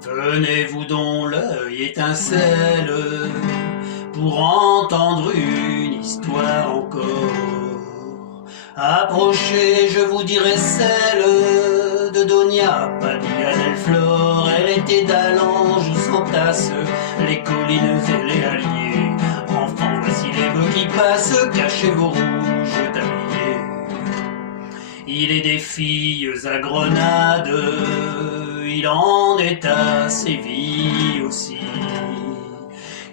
Venez-vous dont l'œil étincelle pour entendre une histoire encore. Approchez, je vous dirai celle de Donia Padilla del Flor. Elle était d'Allange sans tasse, les collines et les halliers. Enfants, voici les bœufs qui passent, cachez vos rouges tabliers. Il est des filles à Grenade, il en est à Séville aussi,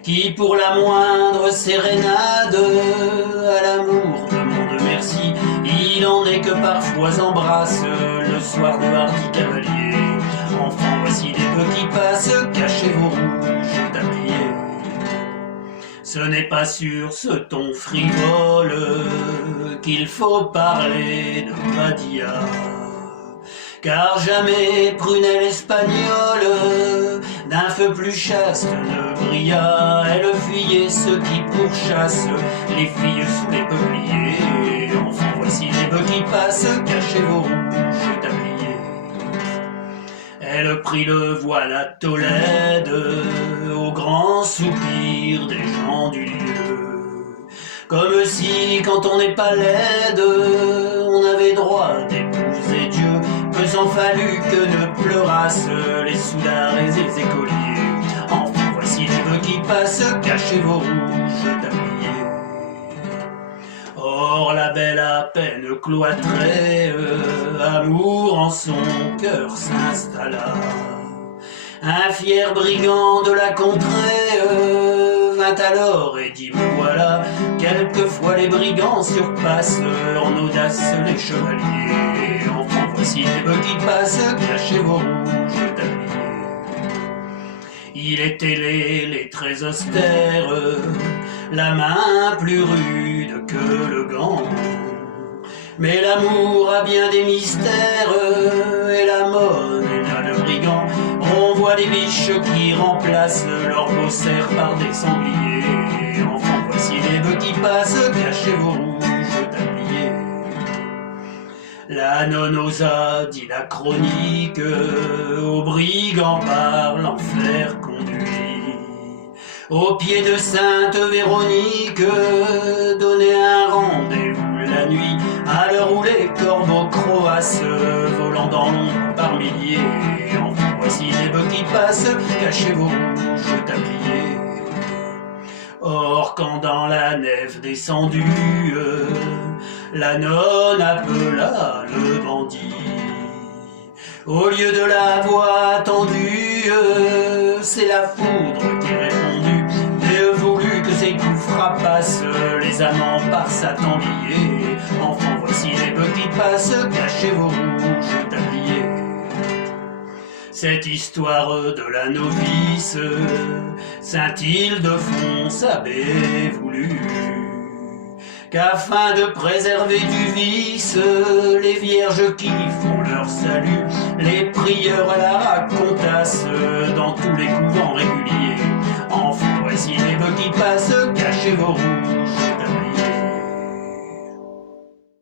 qui pour la moindre sérénade à l'amour demande merci. Il en est que parfois embrasse le soir de hardi cavalier. Enfants, voici des bœufs qui passent, cachez vos rouges tabliers. Ce n'est pas sur ce ton frivole qu'il faut parler de Padilla, car jamais prunelle espagnole d'un feu plus chaste ne brilla. Elle fuyait ceux qui pourchassent les filles sous les peupliers. Enfants, voici les bœufs qui passent, cachez vos rouges tabliers. Elle prit le voile à Tolède au grand soupir des gens du lieu, comme si quand on n'est pas laide on avait droit d'épouser Dieu. Peu s'en fallut que ne pleurassent les soudards et les écoliers. Enfin, voici les bœufs qui passent, cachez vos rouges tabliers. Or la belle à peine cloîtrée, amour en son cœur s'installa. Un fier brigand de la contrée vint alors et dit me voilà. Quelquefois les brigands surpassent en audace les chevaliers. Enfin, voici les bœufs qui passent, cachez vos rouges tabliers. Il était les très austères, la main plus rude que le gant. Mais l'amour a bien des mystères, et la monnaie est le brigand. On voit des biches qui remplacent leurs beaux-cerfs par des sangliers. Enfin, voici les bœufs qui passent, cachez vos rouges tabliers. La nonne osa, dit la chronique, aux brigands par l'enfer conduit. Au pied de Sainte Véronique, donnez un rendez-vous la nuit, à l'heure où les corbeaux croassent, volant dans l'ombre par milliers. Enfin, voici les bœufs qui passent, cachez vos rouges tabliers. Or, quand dans la nef descendue, la nonne appela le bandit, au lieu de la voix attendue, c'est la foudre qui répondit. Dieu voulut que ses coups frappassent les amants par sa temblier. Enfin, voici les bœufs qui passent, cachez vos rouges tabliers. Cette histoire de la novice, Saint-Ildefonse avait voulu qu'afin de préserver du vice les vierges qui font leur salut, les prieurs la racontassent dans tous les couvents réguliers. Enfin, voici les bœufs qui passent, cachez vos roues